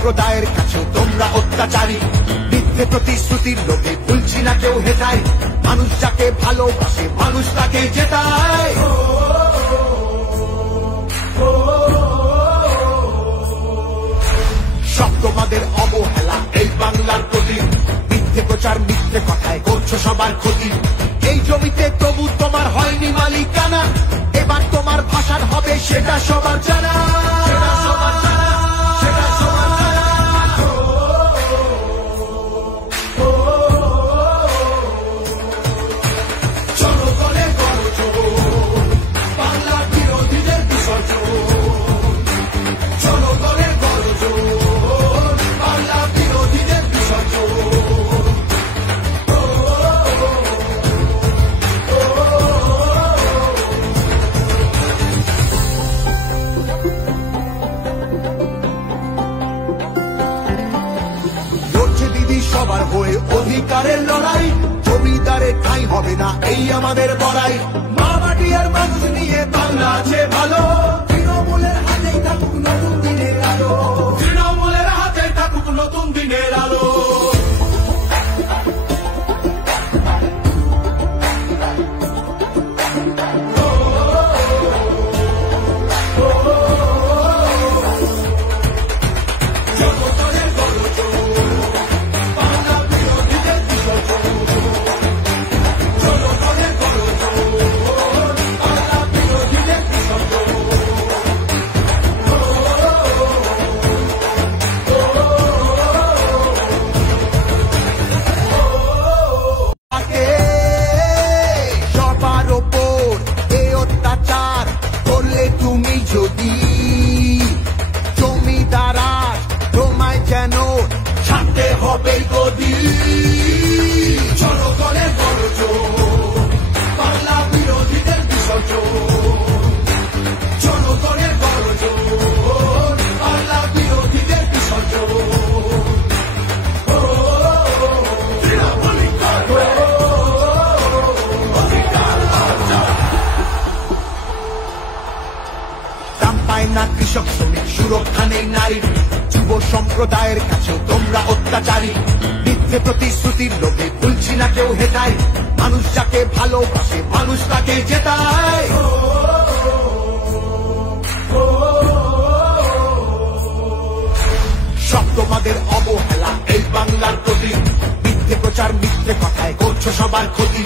সম্প্রদায়ের কাছেও তোমরা অত্যাচারী। মিথ্যে প্রতিশ্রুতির লোভে ভুলছি না কেউ হেটায়, মানুষ যাকে ভালোবাসে মানুষ তাকে জেতায়। সব তোমাদের অবহেলা এই বাংলার প্রতি, মিথ্যে প্রচার মিথ্যে কথায় করছো সবার ক্ষতি। এই জমিতে তবু তোমার হয়নি মালিকানা, এবার তোমার ভাষার হবে সেটা সবার জানা। সবার হয়ে অধিকারের লড়াই, জমিদারের ঠাঁই হবে না এই আমাদের বড়াই। মা মাটি আর মানুষ নিয়ে বাংলা আছে ভালো, তৃণমূলের হাতেই থাকুক নতুন দিনের আলো, তৃণমূলের হাতেই থাকুক নতুন দিনের আলো। কৃষক শ্রমিক সুরক্ষা নেই নারীর, যুব সম্প্রদায়ের কাছেও তোমরা অত্যাচারী। মিথ্যে প্রতিশ্রুতির লোভে ভুলছি না কেউ হেটায়, মানুষ যাকে ভালোবাসে মানুষ তাকে জেতায়। সব তোমাদের অবহেলা এই বাংলার প্রতি, মিথ্যে প্রচার মিথ্যে কথায় করছো সবার ক্ষতি।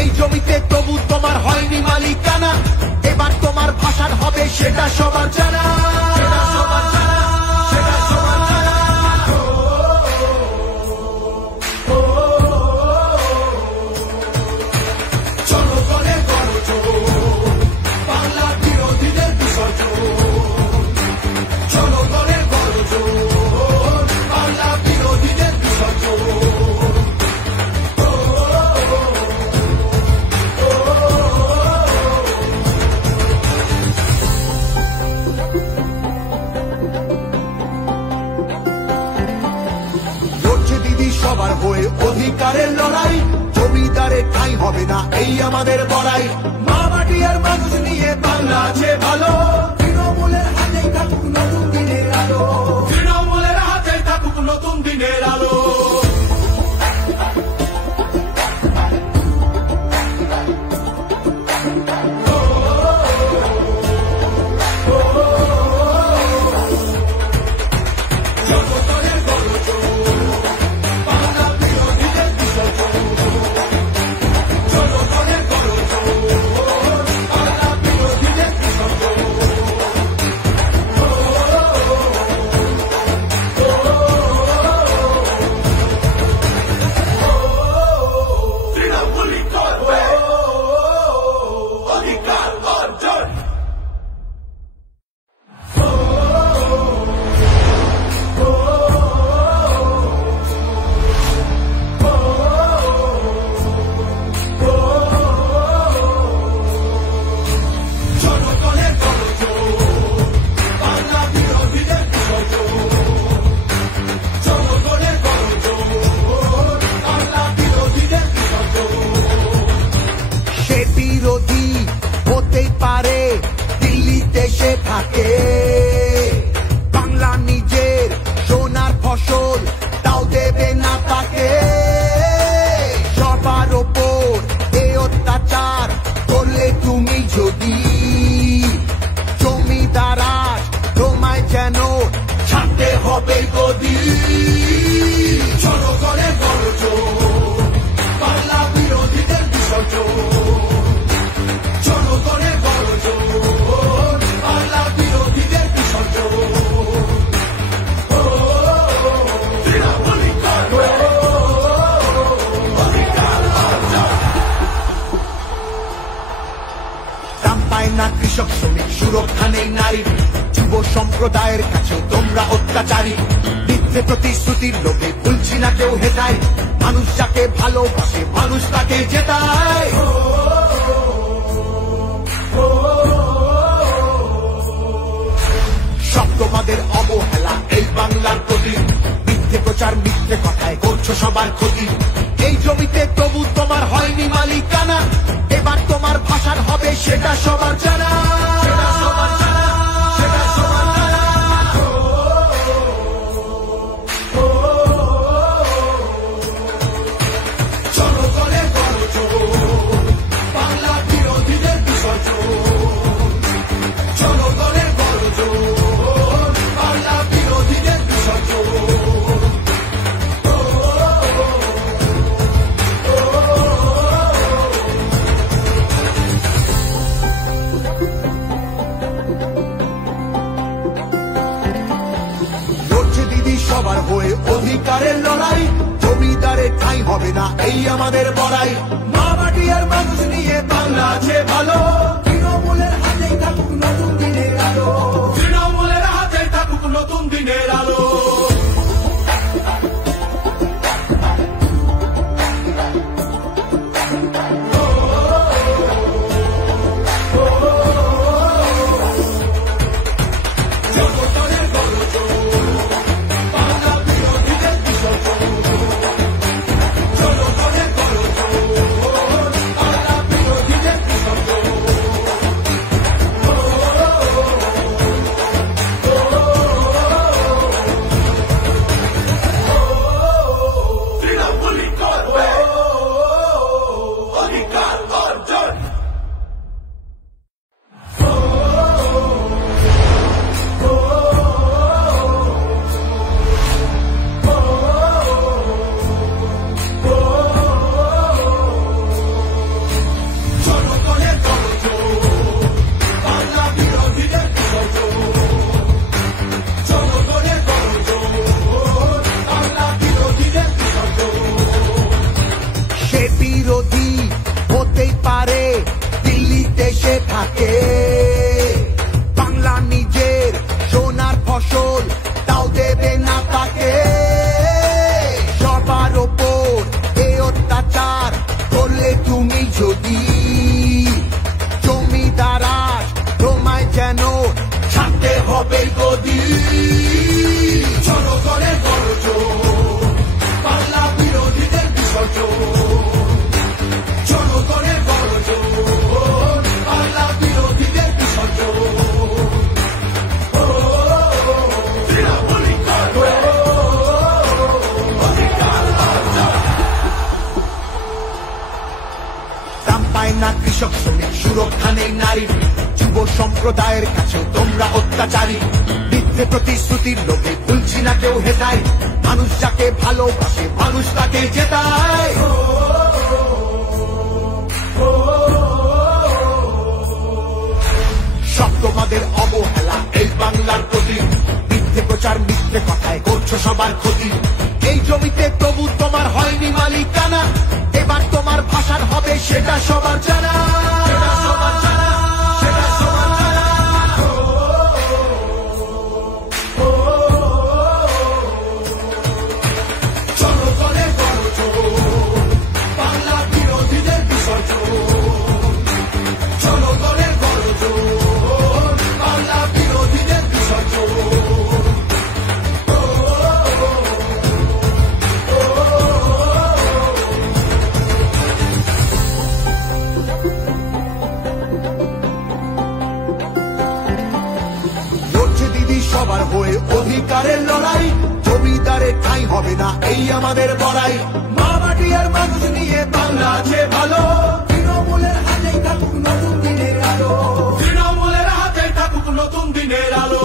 এই জমিতে তবু তোমার হয়নি মালিকানা, এবার তোমার ভাষার হবে সেটা সবার জানা। সবার হয়ে অধিকারের লড়াই, জমিদারের ঠাঁই হবে না এই আমাদের বড়াই। মা মাটি আর মানুষ নিয়ে বাংলা আছে ভালো, তৃণমূলের হাতেই থাকুক নতুন দিনের আলো, তৃণমূলের হাতেই থাকুক নতুন দিনের আলো। কৃষক শ্রমিক সুরক্ষা নেই নারীর, যুব সম্প্রদায়ের কাছেও তোমরা অত্যাচারী। মিথ্যে প্রতিশ্রুতির লোভে ভুলছি না কেউ হেতায়, মানুষ যাকে ভালোবাসে মানুষ তাকে জেতায়। সব তোমাদের অবহেলা এই বাংলার প্রতি, মিথ্যে প্রচার মিথ্যে কথায় করছো সবার ক্ষতি। এই জমিতে তবু তোমার হয়নি মালিকানা, এবার তোমার ভাষার হবে সেটা সবার জানা। জনগণের গর্জন, বাংলা বিরোধীদের বিসর্জন। জনগণের গর্জন, বাংলা বিরোধীদের বিসর্জন। সবার হয়ে অধিকারের লড়াই, জমিদারের ঠাঁই হবে না এই আমাদের বড়াই। মা মাটি আর মানুষ নিয়ে বাংলা আছে ভালো, তৃণমূলের হাতেই থাকুক নতুন দিনের আলো। তৃণমূলের হাতেই থাকুক নতুন দিনের আলো। বাংলা নিজের সোনার ফসল তাও দেবে না তাকে। সবার ওপর এ অত্যাচার করলে তুমি যদি, জমিদার তোমায় যেন ছাড়তে হবে গদি। জনগণের গর্জন, বাংলা বিরোধীদের বিসর্জন। জনগণের গর্জন, বাংলা বিরোধীদের বিসর্জন। দাম পায় না কৃষক শ্রমিক সুরক্ষা নেই নারীর, যুব সম্প্রদায়ের কাছেও তোমরা অত্যাচারী। মিথ্যে প্রতিশ্রুতির লোভে ভুলছি না কেউ হেতায়, মানুষ যাকে ভালোবাসে মানুষ তাকে জেতায়। সব তোমাদের অবহেলা এই বাংলার প্রতি, মিথ্যে প্রচার মিথ্যে কথায় করছো সবার ক্ষতি। এই জমিতে তবু তোমার হয়নি মালিকানা, এবার তোমার ভাষার হবে সেটা সবার জানা। জনগণের গর্জন, বাংলা বিরোধীদের বিসর্জন। জনগণের গর্জন, বাংলা বিরোধীদের বিসর্জন। সবার হয়ে অধিকারের লড়াই, জমিদারের ঠাঁই হবে না এই আমাদের বড়াই। মা মাটি আর মানুষ নিয়ে বাংলা আছে ভালো, তৃণমূলের হাতেই থাকুক নতুন দিনের আলো। তৃণমূলের হাতেই থাকুক নতুন দিনের আলো।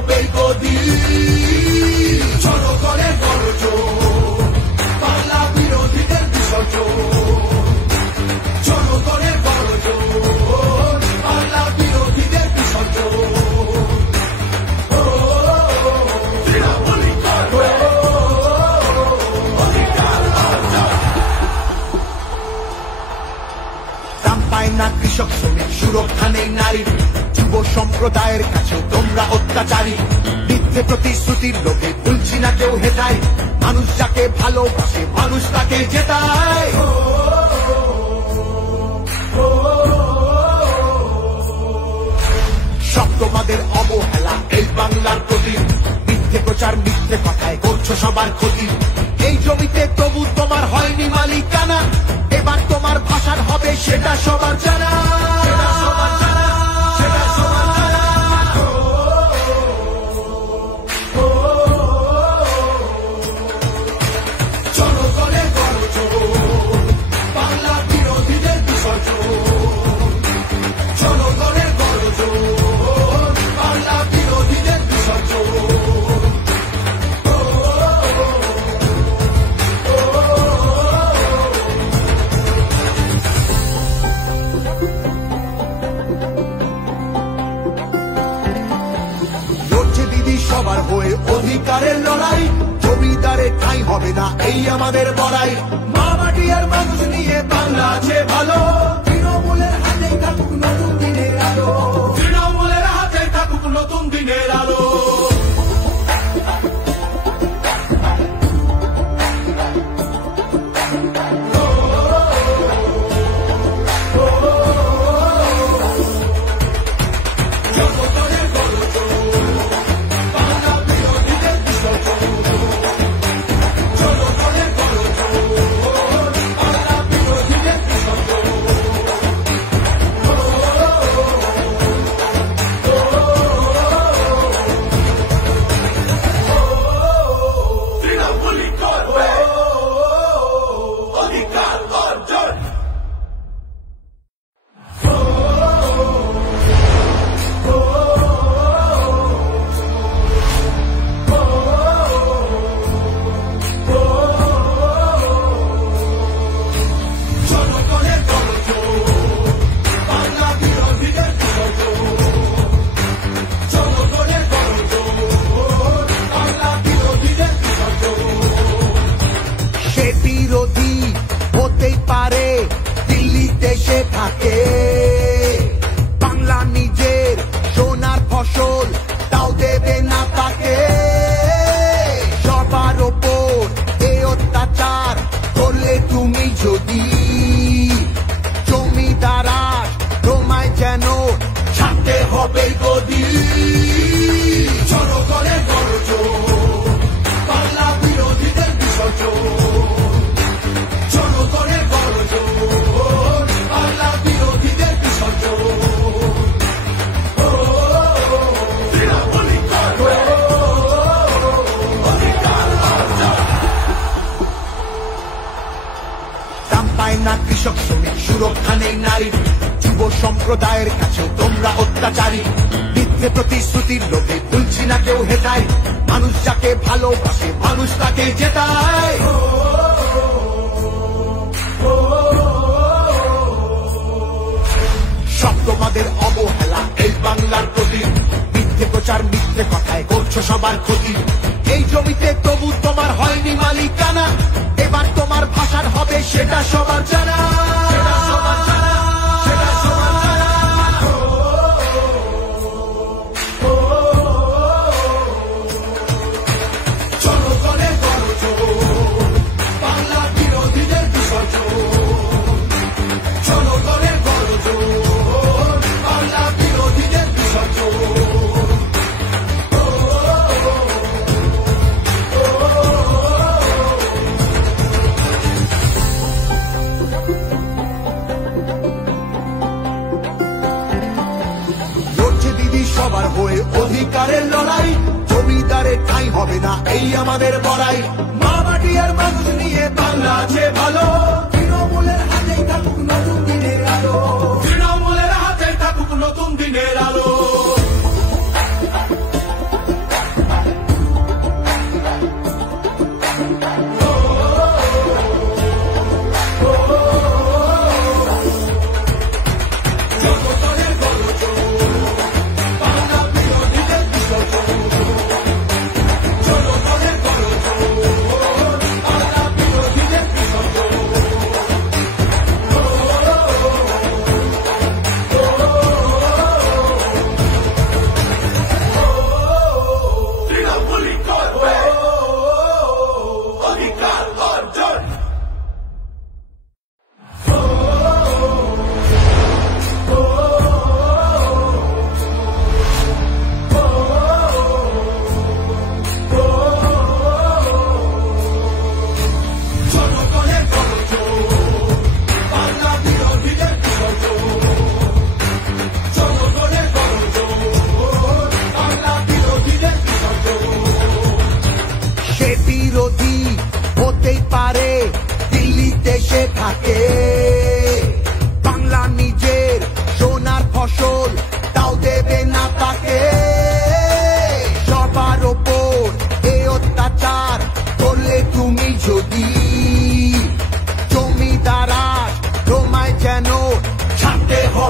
হবে গদি। জনগণের গর্জন, বাংলা বিরোধীদের বিসর্জন। জনগণের গর্জন, বাংলা বিরোধীদের বিসর্জন। দাম পায় না কৃষক শ্রমিক, সুরক্ষা নেই নারীর, যুব সম্প্রদায়ের কাছে তোমরা অত্যাচারী। মিথ্যে প্রতিশ্রুতির লোভে ভুলছি না কেউ হেটায়, মানুষ যাকে ভালোবাসে মানুষ তাকে জেতায়। সব তোমাদের অবহেলা এই বাংলার প্রতি, মিথ্যে প্রচার মিথ্যে কথায় করছো সবার ক্ষতি। এই জমিতে তবু তোমার হয়নি মালিকানা, এবার তোমার ভাষার হবে সেটা সবার জানা। জনগণের গর্জন, বাংলা বিরোধীদের বিসর্জন। জনগণের গর্জন, বাংলা বিরোধীদের বিসর্জন। লড়ছে দিদি সবার হয়ে অধিকারের লড়াই, জমিদারে ঠাঁই হবে না এই আমাদের বড়াই। মা মাটি আর মানুষ নিয়ে বাংলা আছে ভালো, তৃণমূলের হাতে থাকুক নতুন দিনের আলো। তৃণমূলের হাতে থাকুক নতুন দিনের আলো। বাংলা নিজের সোনার ফসল তাও দেবে না তাকে। সবার ওপর এ অত্যাচার করলে তুমি যদি, জমিদারা তোমায় যেন ছাড়তে হবে গদি। জনগণের গর্জন, বাংলা বিরোধীদের বিসর্জন। জনগণের গর্জন, বাংলা বিরোধীদের বিসর্জন। দাম পায় না কৃষক শ্রমিক, সুরক্ষা নেই নারীর, যুব সম্প্রদায়ের কাছে তোমরা অত্যাচারী। মিথ্যে প্রতিশ্রুতির লোভে ভুলছি না কেউ হেটায়, মানুষ যাকে ভালোবাসে মানুষ তাকে জেতায়। সব তোমাদের অবহেলা এই বাংলার প্রতি, মিথ্যে প্রচার মিথ্যে কথায় করছো সবার ক্ষতি। এই জমিতে তবু তোমার হয়নি মালিকানা, এবার তোমার ভাষার হবে সেটা সবার জানা। জনগণের গর্জন, বাংলা বিরোধীদের বিসর্জন। জনগণের গর্জন, বাংলা বিরোধীদের বিসর্জন। লড়ছে দিদি সবার হয়ে অধিকারের লড়াই, জমিদারে ঠাঁই হবে না এই আমাদের বড়াই। মা মাটি আর মানুষ নিয়ে বাংলা আছে ভালো, তৃণমূলের হাতেই থাকুক নতুন দিনের আলো। তৃণমূলের হাতে থাকুক নতুন দিনের আলো।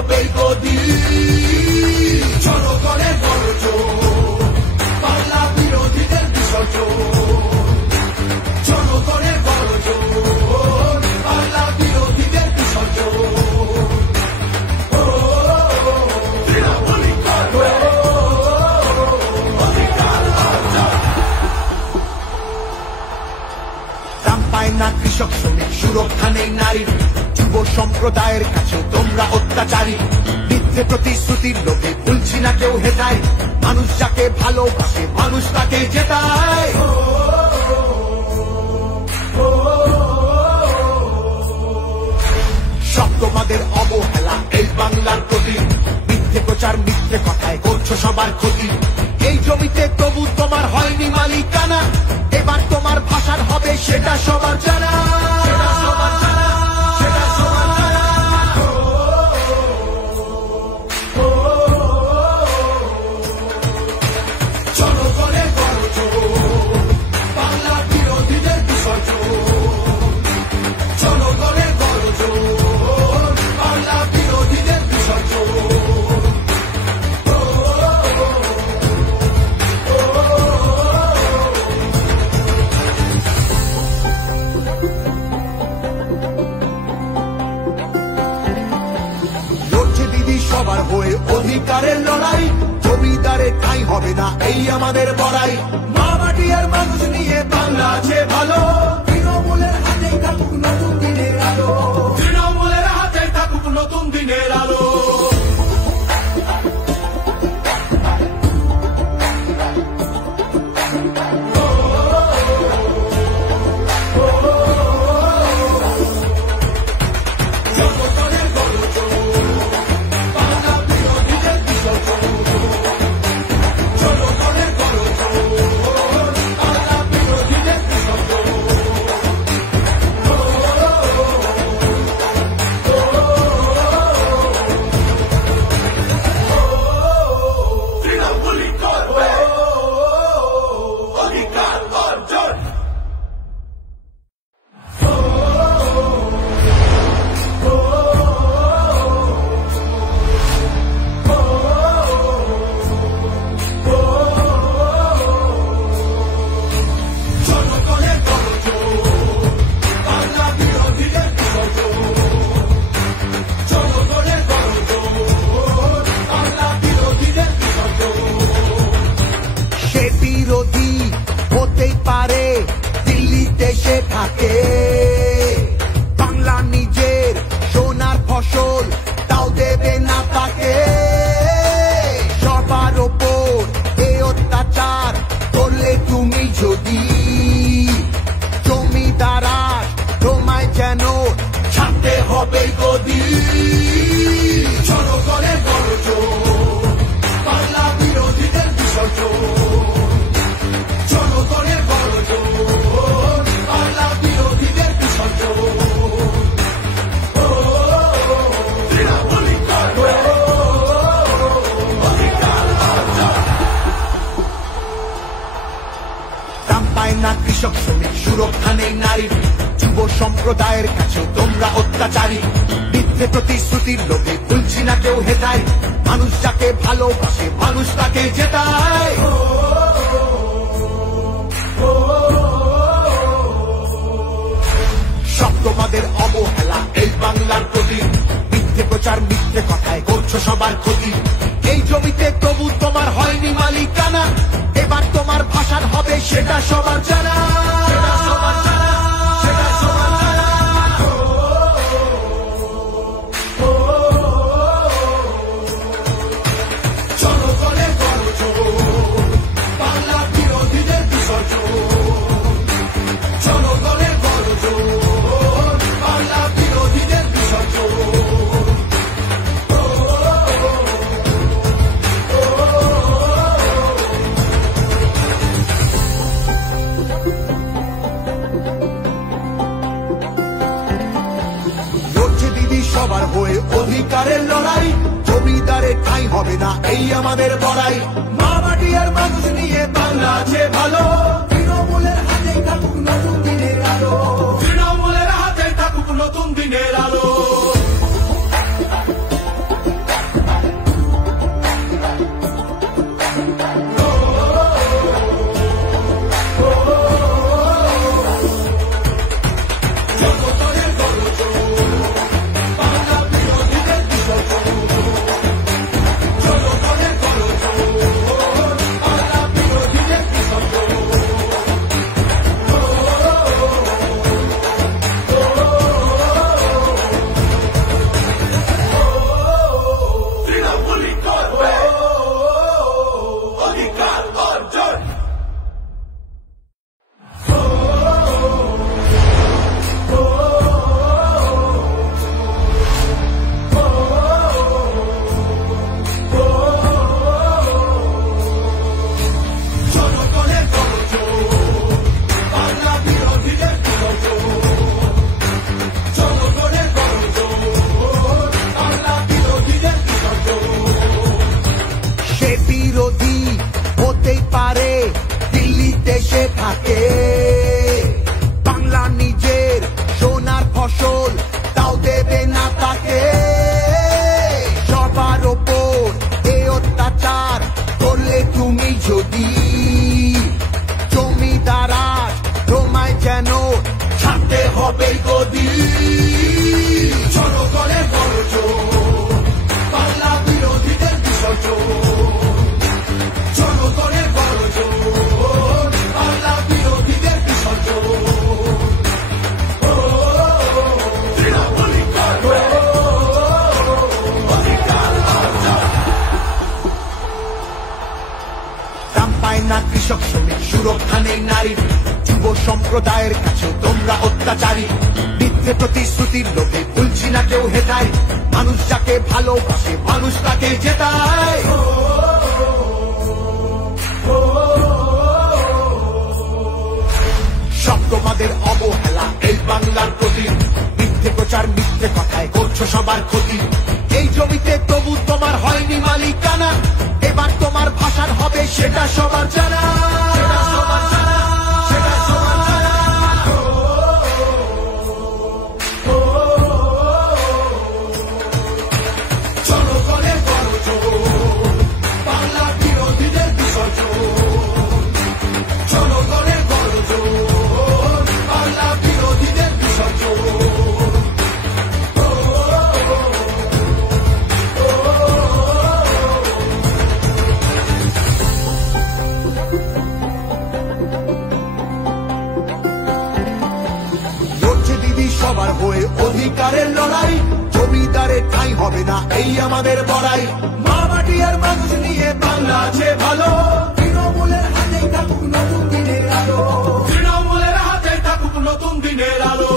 হবেই গদির জনগণের গর্জন বাংলা বিরোধীদের বিসর্জন জনগণের গর্জন বাংলা বিরোধীদের বিসর্জন না কৃষক শ্রমিক সুরক্ষা নেই নারীর যুব সম্প্রদায়ের কাছে তোমরা অত্যাচারী মিথ্যে প্রতিশ্রুতির লোভে ভুলছি না কেউ হেতায় মানুষ যাকে ভালোবাসে মানুষ তাকে জেতায় সব তোমাদের অবহেলা এই বাংলার প্রতি মিথ্যে প্রচার মিথ্যে কথায় করছো সবার ক্ষতি এই জমিতে তবু তোমার হয়নি মালিকানা এবার তোমার ভাষার হবে সেটা সবার জানা জনগণের গর্জন বাংলা বিরোধীদের বিসর্জন জনগণের গর্জন বাংলা বিরোধীদের বিসর্জন সবার হয়ে অধিকারের লড়াই জমিদারে ঠাঁই হবে না এই আমাদের বড়াই মা মাটি আর মানুষ নিয়ে বাংলা আছে ভালো তৃণমূলের হাতেই থাকুক নতুন দিনের আলো তৃণমূলের হাতেই থাকুক নতুন দিনের আলো বাংলা নিজের সোনার ফসল তাও দেবে না তাকে সবার ওপর এই অত্যাচার করলে তুমি যদি জমিদারা তোমায় যেন ছাড়তে হবে গদি জনগণের গর্জন বাংলা বিরোধীদের বিসর্জন জনগণের গর্জন বাংলা বিরোধীদের বিসর্জন দাম পায় না কৃষক শ্রমিক সুরক্ষা নেই নারীর যুব সম্প্রদায়ের কাছে তোমরা অত্যাচারী মিথ্যে প্রতিশ্রুতির লোভে ভুলছি না কেউ হেতায় মানুষ যাকে ভালোবাসে মানুষ তাকে জেতায় সব তোমাদের অবহেলা এই বাংলার প্রতি মিথ্যে প্রচার মিথ্যে কথায় করছো সবার ক্ষতি এই জমিতে তবু তোমার হয়নি মালিকানা এবার তোমার ভাষার হবে সেটা সবার জানা জনগণের গর্জন বাংলা বিরোধীদের বিসর্জন জনগণের গর্জন বাংলা বিরোধীদের বিসর্জন সবার হয়ে অধিকারের লড়াই জমিদারে ঠাঁই হবে না এই আমাদের বড়াই মা মাটি আর মানুষ নিয়ে বাংলা আছে ভালো তৃণমূলের হাতেই থাকুক নতুন দিনের আলো তৃণমূলের হাতেই থাকুক নতুন দিনের আলো যদি জমিদারাজ তোমায় যেন ছাড়তে হবে গদি। জনগণের বড় জোর, বাংলা বিরোধীদের বিসর্জন। জনগণের বড় জোর, বাংলা বিরোধীদের বিসর্জন। দাম পায় না কৃষক শ্রমিক, সুরক্ষা নেই নারীর, যুব সম্প্রদায়ের কাছে তোমরা অত্যাচারী। মিথ্যে প্রতিশ্রুতির লোভে ভুলছি না কেউ হেতায়, মানুষ যাকে ভালোবাসে মানুষ তাকে জেতায়। সব তোমাদের অবহেলা এই বাংলার প্রতি, মিথ্যে প্রচার মিথ্যে কথায় করছো সবার ক্ষতি। এই জমিতে তবু তোমার হয়নি মালিকানা, এবার তোমার ভাষার হবে সেটা সবার জানা। জনগণের বড় জোর, বাংলা বিরোধীদের বিসর্জন। জনগণের বড় জোর, বাংলা বিরোধীদের বিসর্জন। লড়ছে দিদি সবার হয়ে অধিকারের লড়াই, জমিদারের ঠাঁই হবে না এই আমাদের বড়াই। মা মাটি আর মানুষ নিয়ে বাংলা আছে ভালো, তৃণমূলের হাতেই থাকুক নতুন দিনের আলো। তৃণমূলের হাতে থাকুক নতুন দিনের আলো।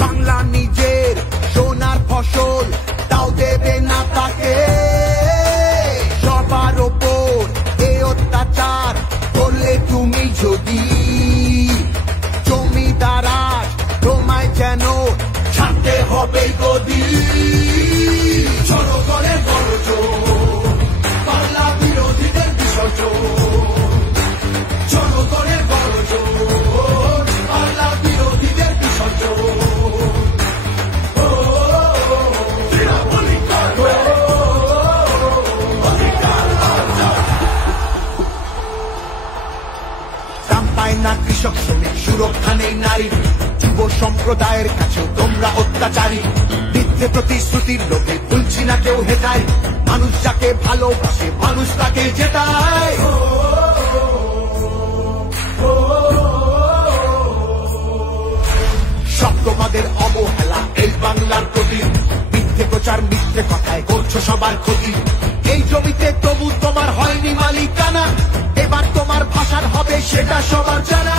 বাংলা নিজের সোনার ফসল তাও দেবে না তাকে। সবার ওপর এ অত্যাচার করলে তুমি যদি, জমিদারাজ তোমায় যেন ছাড়তে হবে গদি। জনগণের বড় জোর, বাংলা বিরোধীদের বিসর্জন। জনগণের বড় জোর, বাংলা বিরোধীদের বিসর্জন। দাম পায় না কৃষক শ্রমিক, সুরক্ষা নেই নারীর, যুব সম্প্রদায়ের কাছেও তোমরা অত্যাচারী। মিথ্যে প্রতিশ্রুতির লোভে ভুলছি না কেউ হেতায়, মানুষ যাকে ভালোবাসে মানুষ তাকে জেতায়। সব তোমাদের অবহেলা এই বাংলার প্রতি, মিথ্যে প্রচার মিথ্যে কথায় করছো সবার ক্ষতি। এই জমিতে তবু তোমার হয়নি মালিকানা, এবার তোমার ভাষার হবে সেটা সবার জানা।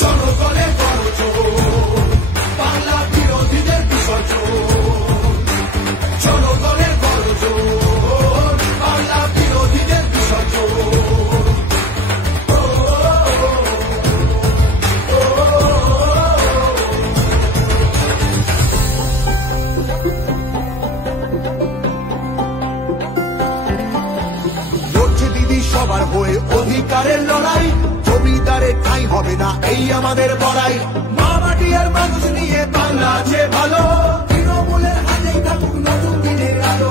জনগণের বড় জোর, বাংলা বিরোধীদের বিসর্জন। জনগণের বড় জোর, বাংলা বিরোধীদের বিসর্জন। লড়ছে দিদি সবার হয়ে অধিকারের লড়াই, জমিদারের ঠাঁই হবে না এই আমাদের বড়াই। মা মাটি আর মানুষ নিয়ে বাংলা আছে ভালো, তৃণমূলের হাতেই থাকুক নতুন দিনের আলো।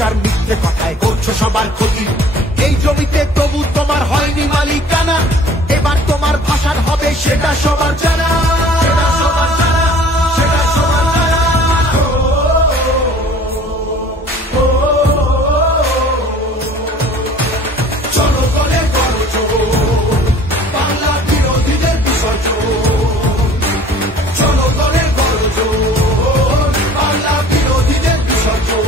প্রচার মিথ্যে কথায় করছো সবার ক্ষতি। এই জমিতে তবু তোমার হয়নি মালিকানা, এবার তোমার ভাষার হবে সেটা সবার জানা। জনগণের গর্জন, বাংলা বিরোধীদের বিসর্জন। জনগণের গর্জন, বাংলা বিরোধীদের বিসর্জন।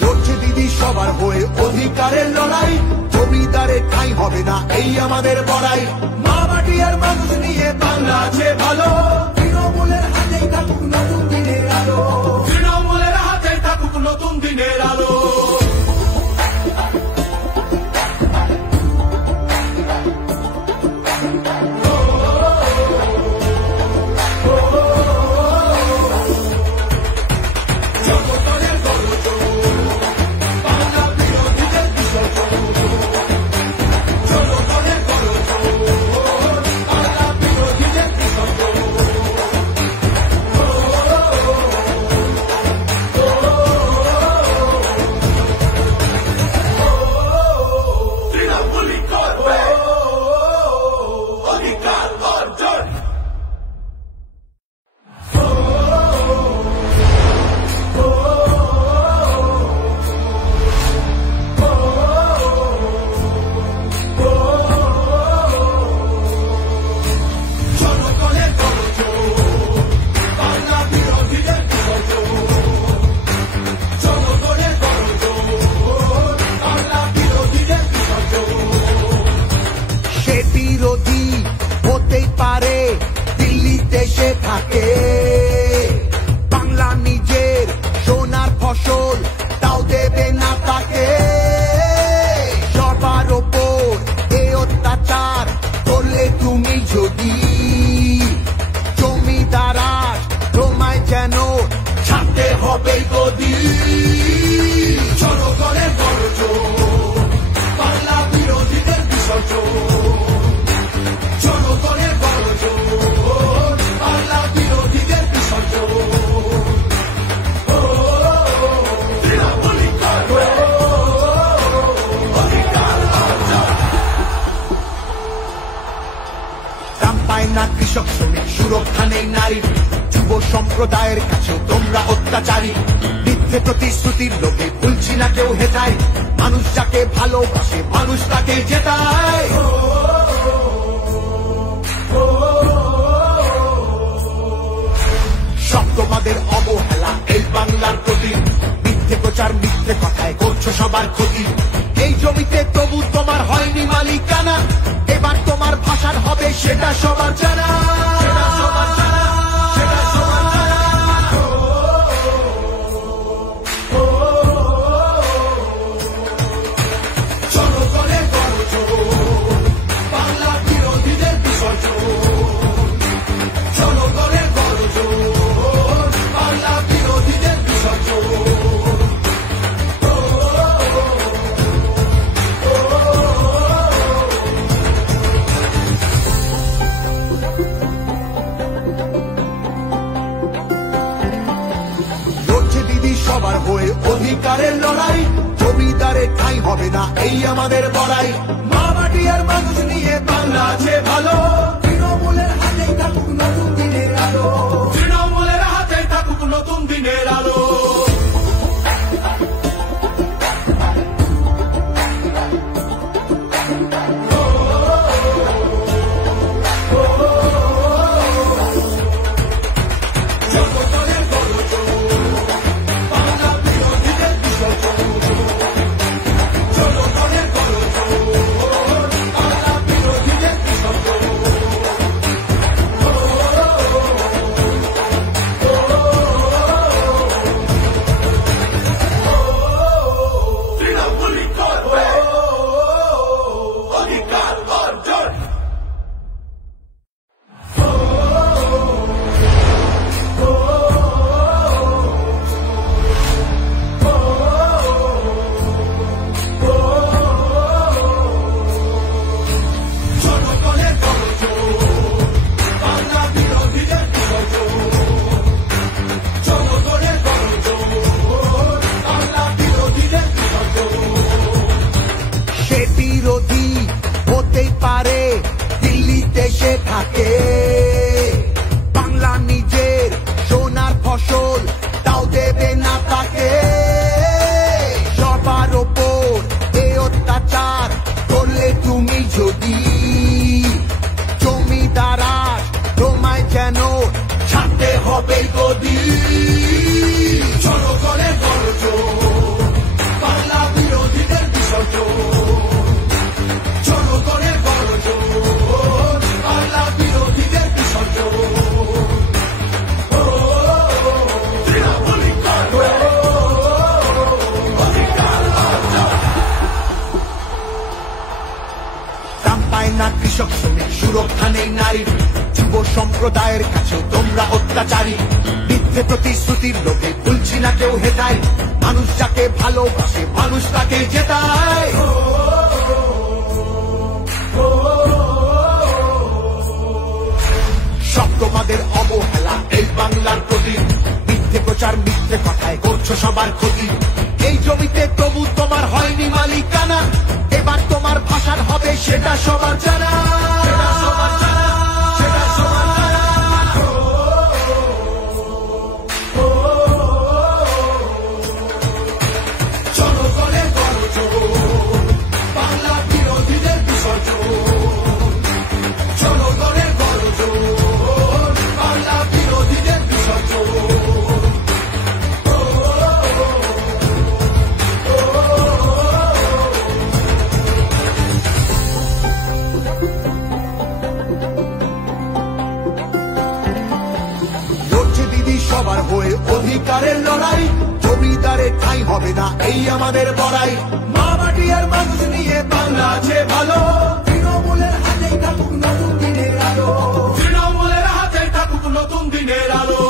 লড়ছে দিদি সবার হয়ে অধিকারের লড়াই, জমিদারের ঠাঁই হবে না এই আমাদের বড়াই। মা মাটি আর মানুষ নিয়ে বাংলা আছে ভালো, তৃণমূলের হাতেই থাকুক নতুন দিনের আলো। তৃণমূলের হাতেই থাকুক নতুন দিনের আলো। জনগণের গর্জন, বাংলা বিরোধীদের বিসর্জন। জনগণের গর্জন, বাংলা বিরোধীদের বিসর্জন। তৃণমূলই করবে অধিকার অর্জন। জনগণের গর্জন, বাংলা বিরোধীদের বিসর্জন। জনগণের গর্জন, বাংলা বিরোধীদের বিসর্জন। সে বিরোধী হতেই পারে, দিল্লিতে সে থাকে। বাংলা নিজের সোনার ফসল, তাও দেবে না তাকে। সবার ওপর এ অত্যাচার করলে তুমি যদি, জমিদারা তোমায় যেন ছাড়তে হবে গদি। জনগণের গর্জন, বাংলা বিরোধীদের বিসর্জন। জনগণের গর্জন, বাংলা বিরোধীদের বিসর্জন। তৃণমূলই করবে অধিকার অর্জন। দাম পায় না কৃষক শ্রমিক, সুরক্ষা নেই নারীর, যুব সম্প্রদায়ের কাছেও তোমরা অত্যাচারী। মিথ্যে প্রতিশ্রুতির লোভে ভুলছি না কেউ হেথায়, মানুষ যাকে ভালোবাসে মানুষ তাকে জেতায়। সব তোমাদের অবহেলা এই বাংলার প্রতি, মিথ্যে প্রচার মিথ্যে কথায় করছো সবার ক্ষতি। এই জমিতে তবু তোমার হয়নি মালিকানা, এবার তোমার ভাষার হবে সেটা সবার জানা। জনগণের গর্জন, বাংলা বিরোধীদের বিসর্জন। জনগণের গর্জন, বাংলা বিরোধীদের বিসর্জন। লড়ছে দিদি সবার হয়ে অধিকারের লড়াই, জমিদারের ঠাঁই হবে না এই আমাদের বড়াই। মা মাটি আর মানুষ নিয়ে বাংলা আছে ভালো, তৃণমূলের হাতেই থাকুক নতুন দিনের আলো। তৃণমূলের হাতেই থাকুক নতুন দিনের আলো। জনগণের গর্জন, বাংলা বিরোধীদের বিসর্জন। জনগণের গর্জন, বাংলা বিরোধীদের বিসর্জন। গদি জনগণের গর্জন বাংলা বিরোধীদের বিসর্জন জনগণের গর্জন বাংলা বিরোধীদের বিসর্জন না কৃষক শ্রমিক সুরক্ষা নেই নারীর যুব সম্প্রদায়ের কাছে তোমরা অত্যাচারী মিথ্যে প্রতিশ্রুতির লোভে ভুলছি না কেউ হেতায় মানুষ যাকে ভালোবাসে মানুষ তাকে জেতায় সব তোমাদের অবহেলা এই বাংলার প্রতি মিথ্যে প্রচার মিথ্যে কথায় করছো সবার ক্ষতি এই জমিতে তবু তোমার হয়নি মালিকানা এবার তোমার ভাষার হবে সেটা সবার জানা জনগণের গর্জন বাংলা বিরোধীদের বিসর্জন জনগণের গর্জন বাংলা বিরোধীদের বিসর্জন সবার হয়ে অধিকারের লড়াই জমিদারে ঠাঁই হবে না এই আমাদের বড়াই মা মাটি আর মানুষ নিয়ে বাংলা আছে ভালো তৃণমূলের হাতেই থাকুক নতুন দিনের আলো তৃণমূলের হাতেই থাকুক নতুন দিনের আলো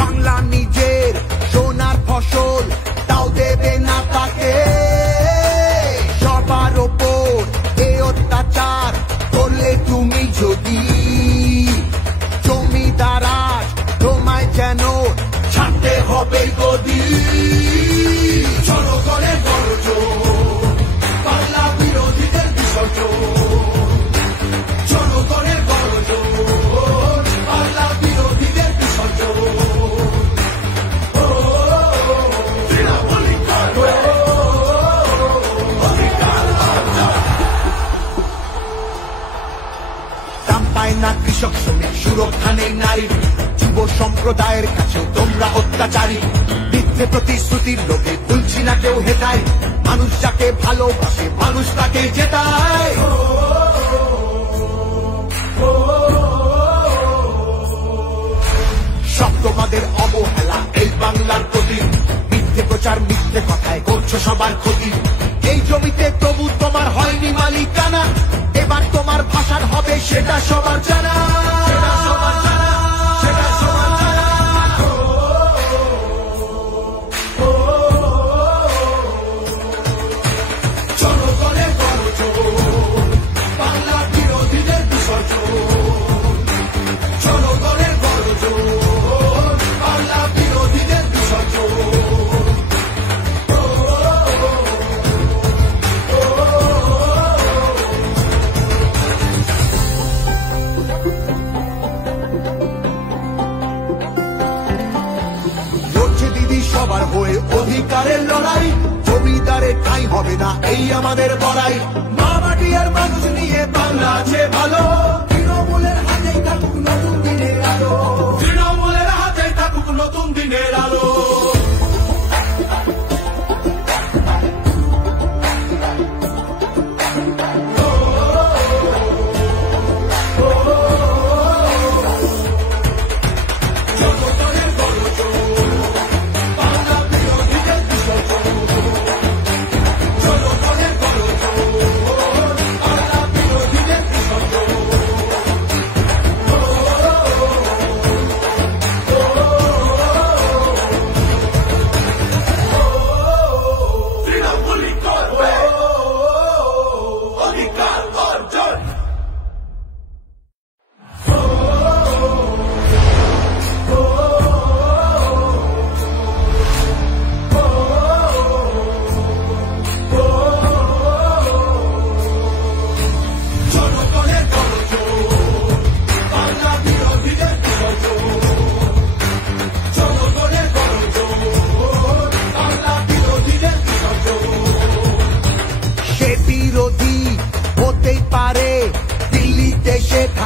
বাংলা নিজের সোনার ফসল তাও দেবে না তাকে সবার ওপর এ অত্যাচার করলে তুমি যদি জমিদার আজ তোমায় যেন ছাড়তে হবে গদি জনগণের গর্জন বাংলা বিরোধীদের বিসর্জন জনগণের গর্জন বাংলা বিরোধীদের বিসর্জন দাম পায় না কৃষক শ্রমিক সুরক্ষা নেই নারীর যুব সম্প্রদায়ের কাছেও তোমরা অত্যাচারী মিথ্যে প্রতিশ্রুতির লোভে ভুলছি না কেউ হেতায় মানুষ যাকে ভালোবাসে মানুষ তাকে জেতায় সব তোমাদের অবহেলা এই বাংলার প্রতি মিথ্যে প্রচার মিথ্যে কথায় করছো সবার ক্ষতি এই জমিতে তবু তোমার হয়নি মালিকানা এবার তোমার ভাষার হবে সেটা সবার জানা জনগণের গর্জন বাংলা বিরোধীদের বিসর্জন জনগণের গর্জন বাংলা বিরোধীদের বিসর্জন সবার হয়ে অধিকারের লড়াই জমিদারে ঠাঁই হবে না এই আমাদের বড়াই মা মাটি আর মানুষ নিয়ে বাংলা আছে ভালো তৃণমূলের হাতেই থাকুক নতুন দিনের আলো তৃণমূলের হাতেই থাকুক নতুন দিনের আলো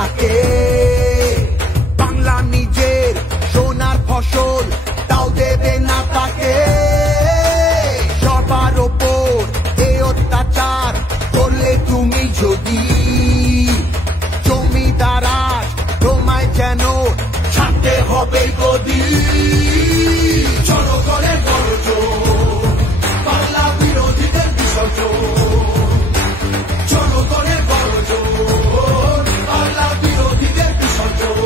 থাকে। বাংলা নিজের সোনার ফসল, তাও দেবে না তাকে। সবার ওপর এ অত্যাচার করলে তুমি যদি, জমিদার তোমায় যেন ছাড়তে হবে গদি। জনগণের গর্জন, বাংলা বিরোধীদের বিসর্জন। জনগণের গর্জন, বাংলা বিরোধীদের বিসর্জন।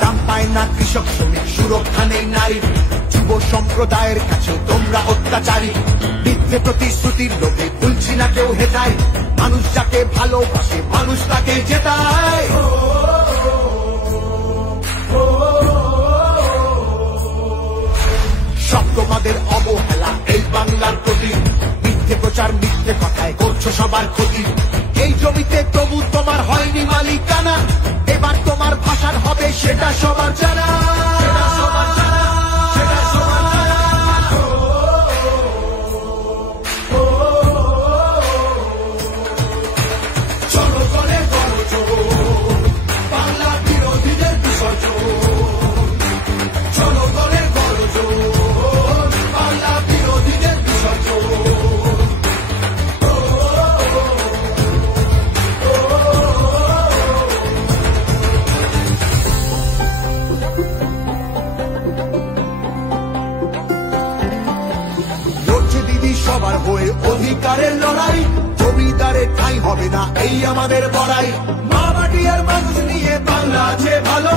দাম পায় না কৃষক শ্রমিক, সুরক্ষা নেই নারীর, যুব সম্প্রদায়ের কাছে তোমরা অত্যাচারী। মিথ্যে প্রতিশ্রুতির লোভে ভুলছি না কেউ হেতায়, মানুষ যাকে ভালোবাসে মানুষ তাকে জেতায়। সব তোমাদের অবহেলা এই বাংলার প্রতি, মিথ্যে প্রচার মিথ্যে কথায় করছো সবার ক্ষতি। এই জমিতে তবু তোমার হয়নি মালিকানা, এবার তোমার ভাষার হবে সেটা সবার জানা। জনগণের গর্জন, বাংলা বিরোধীদের বিসর্জন। জনগণের গর্জন, বাংলা বিরোধীদের বিসর্জন। লড়ছে দিদি সবার হয়ে অধিকারের লড়াই, জমিদারের ঠাঁই হবে না এই আমাদের বড়াই। মা মাটি আর মানুষ নিয়ে বাংলা আছে ভালো।